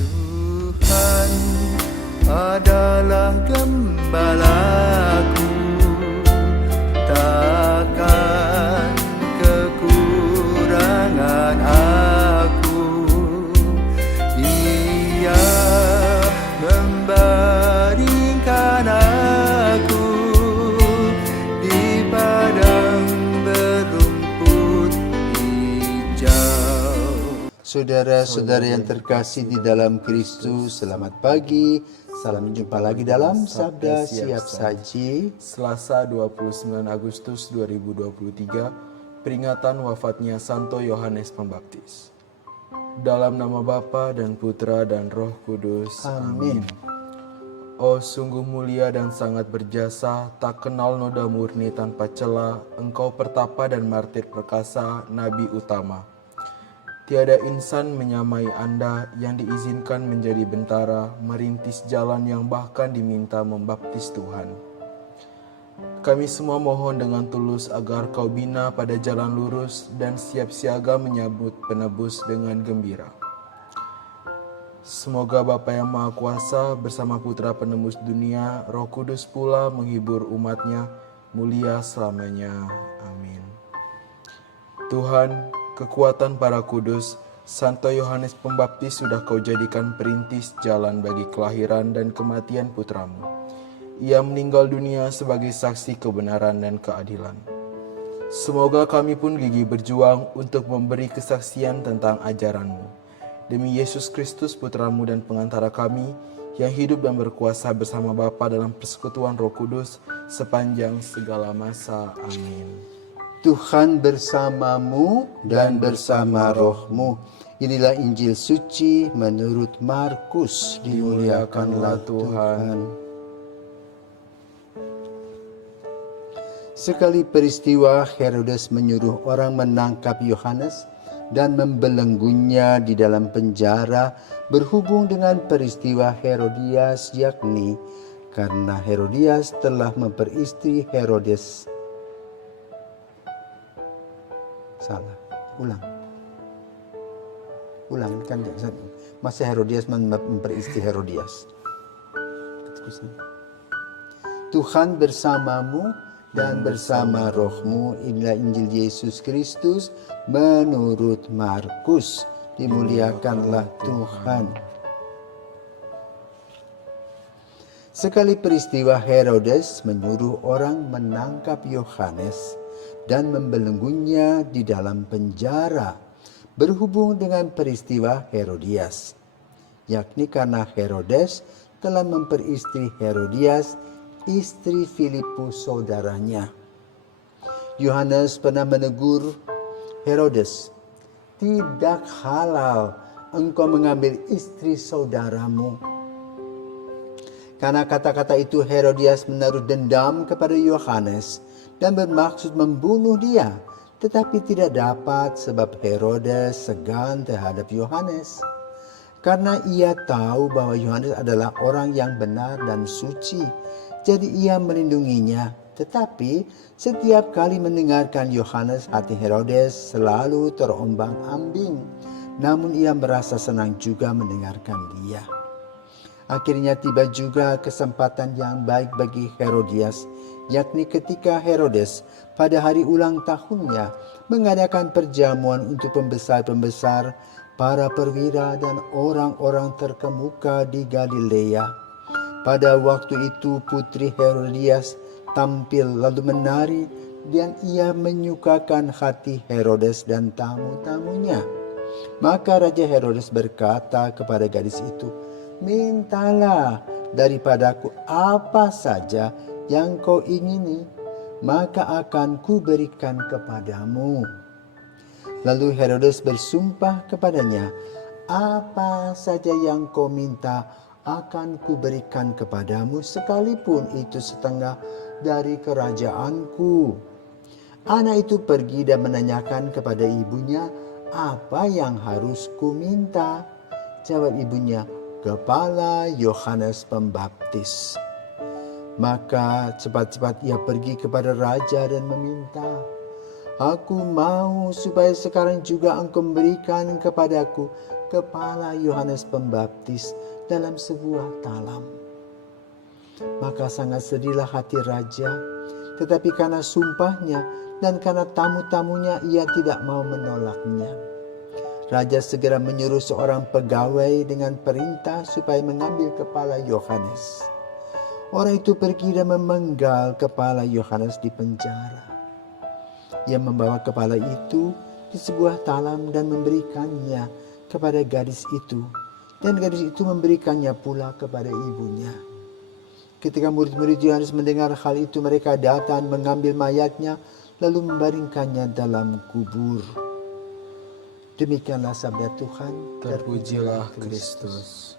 Tuhan adalah gembalaku, takkan kekurangan aku. Dia membaringkan aku di padang berumput hijau. Saudara-saudara yang terkasih di dalam Kristus, selamat pagi. Salam jumpa lagi dalam Sabda Siap Saji. Selasa 29 Agustus 2023, peringatan wafatnya Santo Yohanes Pembaptis. Dalam nama Bapa dan Putra dan Roh Kudus. Amin. Oh sungguh mulia dan sangat berjasa, tak kenal noda murni tanpa cela, engkau pertapa dan martir perkasa, nabi utama. Tiada insan menyamai Anda yang diizinkan menjadi bentara, merintis jalan yang bahkan diminta membaptis Tuhan. Kami semua mohon dengan tulus agar kau bina pada jalan lurus dan siap siaga menyambut penebus dengan gembira. Semoga Bapa yang Maha Kuasa bersama Putra penembus dunia, Roh Kudus pula menghibur umatnya, mulia selamanya. Amin. Tuhan, kekuatan para kudus, Santo Yohanes Pembaptis sudah kau jadikan perintis jalan bagi kelahiran dan kematian putramu. Ia meninggal dunia sebagai saksi kebenaran dan keadilan. Semoga kami pun gigih berjuang untuk memberi kesaksian tentang ajaranmu. Demi Yesus Kristus putramu dan pengantara kami, yang hidup dan berkuasa bersama Bapa dalam persekutuan Roh Kudus sepanjang segala masa. Amin. Tuhan bersamamu dan bersama rohmu. Inilah Injil suci menurut Markus. Dimuliakanlah Tuhan. Sekali peristiwa, Herodes menyuruh orang menangkap Yohanes dan membelenggunya di dalam penjara berhubung dengan peristiwa Herodias, yakni karena Herodias telah memperistri Herodes. Salah, ulang kan masa Herodias memperistri Herodias. Tuhan bersamamu dan bersama rohmu. Inilah Injil Yesus Kristus menurut Markus. Dimuliakanlah Tuhan. Sekali peristiwa, Herodes menyuruh orang menangkap Yohanes dan membelenggunya di dalam penjara berhubung dengan peristiwa Herodias, yakni karena Herodes telah memperistri Herodias, istri Filipus saudaranya. Yohanes pernah menegur Herodes, "Tidak halal engkau mengambil istri saudaramu." Karena kata-kata itu, Herodias menaruh dendam kepada Yohanes dan bermaksud membunuh dia, tetapi tidak dapat sebab Herodes segan terhadap Yohanes. Karena ia tahu bahwa Yohanes adalah orang yang benar dan suci, jadi ia melindunginya. Tetapi setiap kali mendengarkan Yohanes, hati Herodes selalu terombang-ambing. Namun ia merasa senang juga mendengarkan dia. Akhirnya tiba juga kesempatan yang baik bagi Herodias, yakni ketika Herodes pada hari ulang tahunnya mengadakan perjamuan untuk pembesar-pembesar, para perwira dan orang-orang terkemuka di Galilea. Pada waktu itu putri Herodias tampil lalu menari dan ia menyukakan hati Herodes dan tamu-tamunya. Maka Raja Herodes berkata kepada gadis itu, "Mintalah daripadaku apa saja yang kau ingini, maka akan kuberikan kepadamu." Lalu Herodes bersumpah kepadanya, "Apa saja yang kau minta akan kuberikan kepadamu, sekalipun itu setengah dari kerajaanku." Anak itu pergi dan menanyakan kepada ibunya, "Apa yang harus ku minta?" Jawab ibunya, "Kepala Yohanes Pembaptis." Maka cepat-cepat ia pergi kepada raja dan meminta, "Aku mau supaya sekarang juga engkau memberikan kepadaku kepala Yohanes Pembaptis dalam sebuah talam. Maka sangat sedihlah hati raja, tetapi karena sumpahnya dan karena tamu-tamunya ia tidak mau menolaknya. Raja segera menyuruh seorang pegawai dengan perintah supaya mengambil kepala Yohanes. Orang itu pergi dan memenggal kepala Yohanes di penjara. Ia membawa kepala itu di sebuah talam dan memberikannya kepada gadis itu. Dan gadis itu memberikannya pula kepada ibunya. Ketika murid-murid Yohanes mendengar hal itu, mereka datang mengambil mayatnya lalu membaringkannya dalam kubur. Demikianlah sabda Tuhan. Terpujilah Kristus.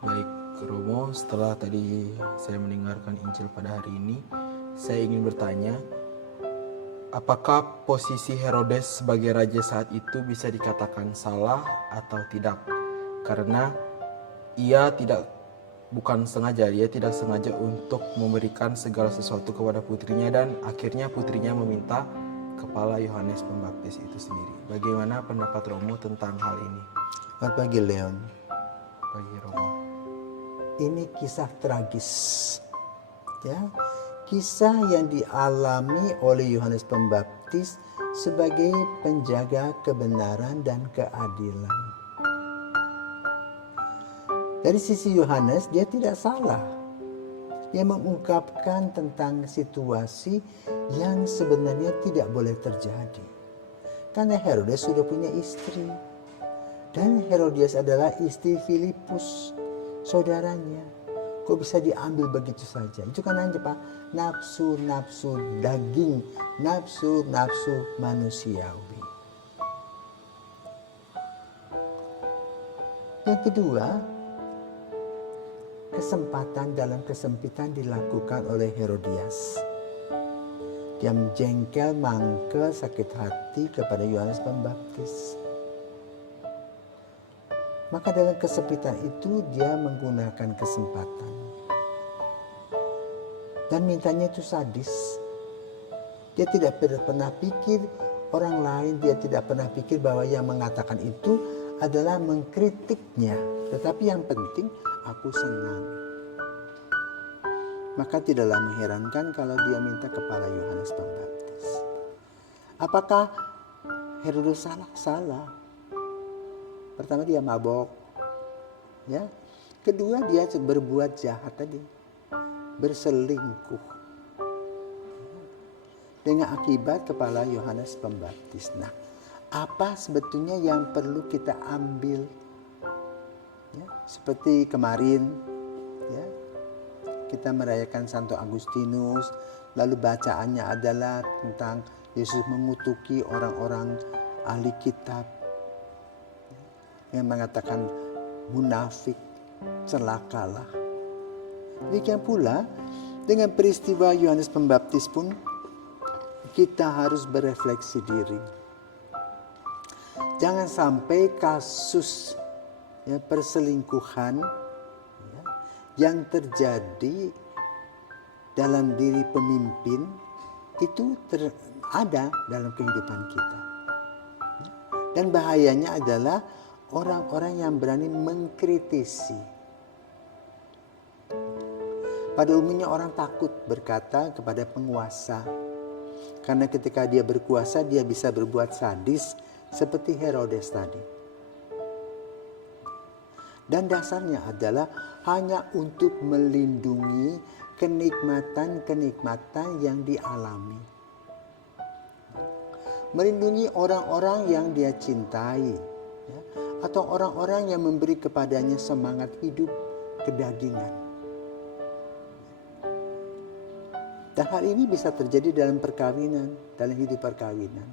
Baik Romo, setelah tadi saya mendengarkan Injil pada hari ini, saya ingin bertanya, apakah posisi Herodes sebagai raja saat itu bisa dikatakan salah atau tidak? Karena ia tidak sengaja untuk memberikan segala sesuatu kepada putrinya, dan akhirnya putrinya meminta kepala Yohanes Pembaptis itu sendiri. Bagaimana pendapat Romo tentang hal ini? Selamat pagi Leon. Bagi Romo. Ini kisah tragis, ya, kisah yang dialami oleh Yohanes Pembaptis sebagai penjaga kebenaran dan keadilan. Dari sisi Yohanes, dia tidak salah. Dia mengungkapkan tentang situasi yang sebenarnya tidak boleh terjadi. Karena Herodes sudah punya istri. Dan Herodias adalah istri Filipus, saudaranya. Kok bisa diambil begitu saja? Itu kan hanya nafsu-nafsu daging, nafsu-nafsu manusiawi. Yang kedua, kesempatan dalam kesempitan dilakukan oleh Herodias. Dia menjengkel, mangkel, sakit hati kepada Yohanes Pembaptis. Maka dalam kesempitan itu dia menggunakan kesempatan. Dan mintanya itu sadis. Dia tidak pernah pikir orang lain, dia tidak pernah pikir bahwa yang mengatakan itu adalah mengkritiknya. Tetapi yang penting, aku senang. Maka tidaklah mengherankan kalau dia minta kepala Yohanes Pembaptis. Apakah Herodes salah? Salah. Pertama dia mabok, ya. Kedua dia berbuat jahat tadi, berselingkuh. Dengan akibat kepala Yohanes Pembaptis. Nah, apa sebetulnya yang perlu kita ambil? Ya, seperti kemarin, ya, kita merayakan Santo Agustinus, lalu bacaannya adalah tentang Yesus mengutuki orang-orang ahli kitab yang mengatakan munafik, celakalah. Demikian pula dengan peristiwa Yohanes Pembaptis pun kita harus berefleksi diri. Jangan sampai kasus perselingkuhan yang terjadi dalam diri pemimpin itu ada dalam kehidupan kita. Dan bahayanya adalah orang-orang yang berani mengkritisi. Pada umumnya orang takut berkata kepada penguasa. Karena ketika dia berkuasa, dia bisa berbuat sadis seperti Herodes tadi. Dan dasarnya adalah hanya untuk melindungi kenikmatan-kenikmatan yang dialami. Melindungi orang-orang yang dia cintai. Atau orang-orang yang memberi kepadanya semangat hidup kedagingan. Dan hal ini bisa terjadi dalam perkawinan, dalam hidup perkawinan.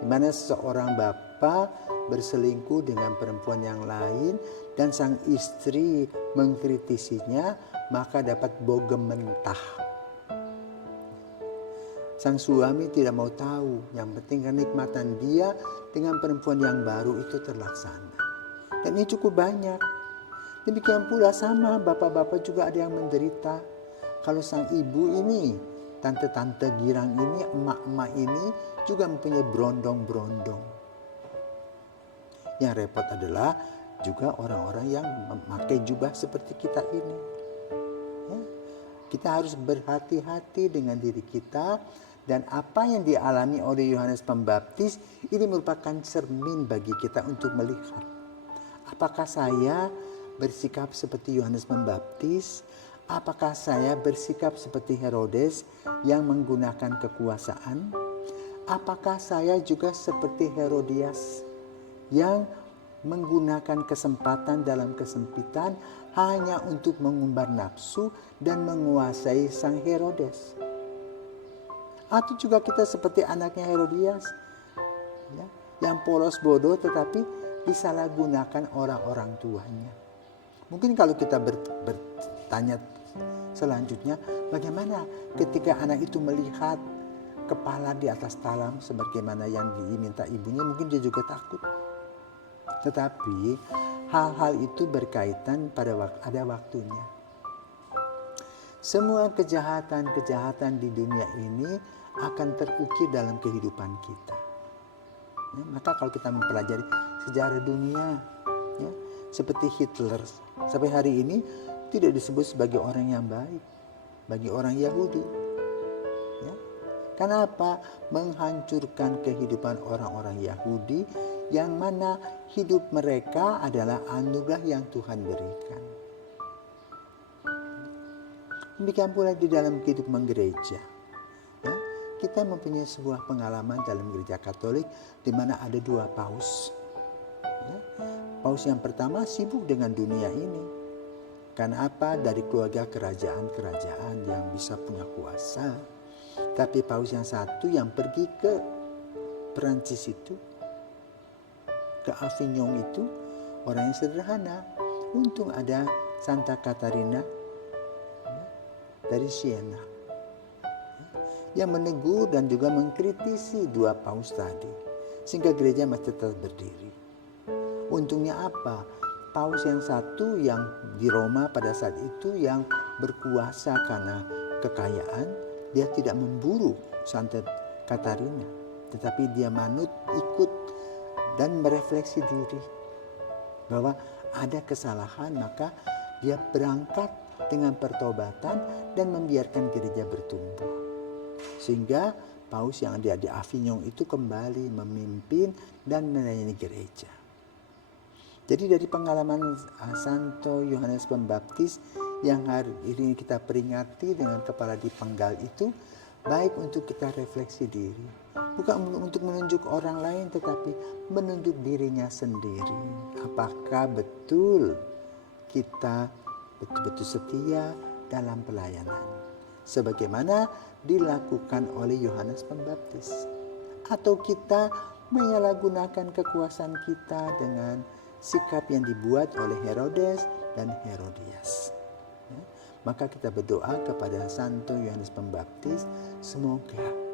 Di mana seorang bapa berselingkuh dengan perempuan yang lain dan sang istri mengkritisinya, maka dapat bogem mentah. Sang suami tidak mau tahu, yang penting kenikmatan dia dengan perempuan yang baru itu terlaksana. Dan ini cukup banyak. Demikian pula sama bapak-bapak juga ada yang menderita. Kalau sang ibu ini, tante-tante girang ini, emak-emak ini juga mempunyai berondong-berondong. Yang repot adalah juga orang-orang yang memakai jubah seperti kita ini. Ya, kita harus berhati-hati dengan diri kita, dan apa yang dialami oleh Yohanes Pembaptis ini merupakan cermin bagi kita untuk melihat. Apakah saya bersikap seperti Yohanes Pembaptis? Apakah saya bersikap seperti Herodes yang menggunakan kekuasaan? Apakah saya juga seperti Herodias yang menggunakan kesempatan dalam kesempitan hanya untuk mengumbar nafsu dan menguasai sang Herodes? Atau juga kita seperti anaknya Herodias, ya, yang polos bodoh tetapi disalahgunakan orang-orang tuanya. Mungkin kalau kita bertanya selanjutnya, bagaimana ketika anak itu melihat kepala di atas talam sebagaimana yang diminta ibunya, mungkin dia juga takut. Tetapi hal-hal itu berkaitan pada ada waktunya. Semua kejahatan-kejahatan di dunia ini akan terukir dalam kehidupan kita. Ya, maka kalau kita mempelajari sejarah dunia, ya, seperti Hitler, sampai hari ini tidak disebut sebagai orang yang baik bagi orang Yahudi. Ya. Kenapa? Menghancurkan kehidupan orang-orang Yahudi yang mana hidup mereka adalah anugerah yang Tuhan berikan. Demikian pula di dalam kehidupan gereja. Ya, kita mempunyai sebuah pengalaman dalam gereja Katolik di mana ada 2 paus. Ya, paus yang pertama sibuk dengan dunia ini. Karena apa? Dari keluarga kerajaan-kerajaan yang bisa punya kuasa. Tapi paus yang satu yang pergi ke Perancis itu, ke Avignon itu, orang yang sederhana. Untung ada Santa Catarina dari Siena yang menegur dan juga mengkritisi 2 paus tadi, sehingga gereja masih tetap berdiri. Untungnya apa? Paus yang satu yang di Roma pada saat itu yang berkuasa karena kekayaan, dia tidak memburu Santa Catarina, tetapi dia manut, ikut dan merefleksi diri bahwa ada kesalahan, maka dia berangkat dengan pertobatan dan membiarkan gereja bertumbuh. Sehingga paus yang ada di Avignon itu kembali memimpin dan melayani gereja. Jadi dari pengalaman Santo Yohanes Pembaptis yang hari ini kita peringati dengan kepala dipenggal itu, baik untuk kita refleksi diri. Bukan untuk menunjuk orang lain, tetapi menunjuk dirinya sendiri. Apakah betul kita betul-betul setia dalam pelayanan? Sebagaimana dilakukan oleh Yohanes Pembaptis. Atau kita menyalahgunakan kekuasaan kita dengan sikap yang dibuat oleh Herodes dan Herodias. Ya, maka kita berdoa kepada Santo Yohanes Pembaptis, semoga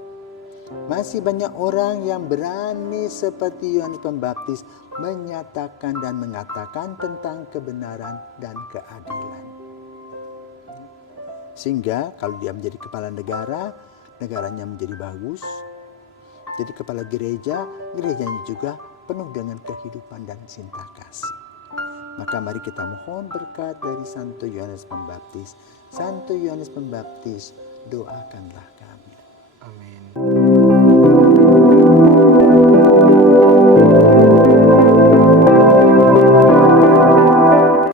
masih banyak orang yang berani seperti Yohanes Pembaptis menyatakan dan mengatakan tentang kebenaran dan keadilan. Sehingga kalau dia menjadi kepala negara, negaranya menjadi bagus. Jadi kepala gereja, gerejanya juga penuh dengan kehidupan dan cinta kasih. Maka mari kita mohon berkat dari Santo Yohanes Pembaptis. Santo Yohanes Pembaptis, doakanlah kami.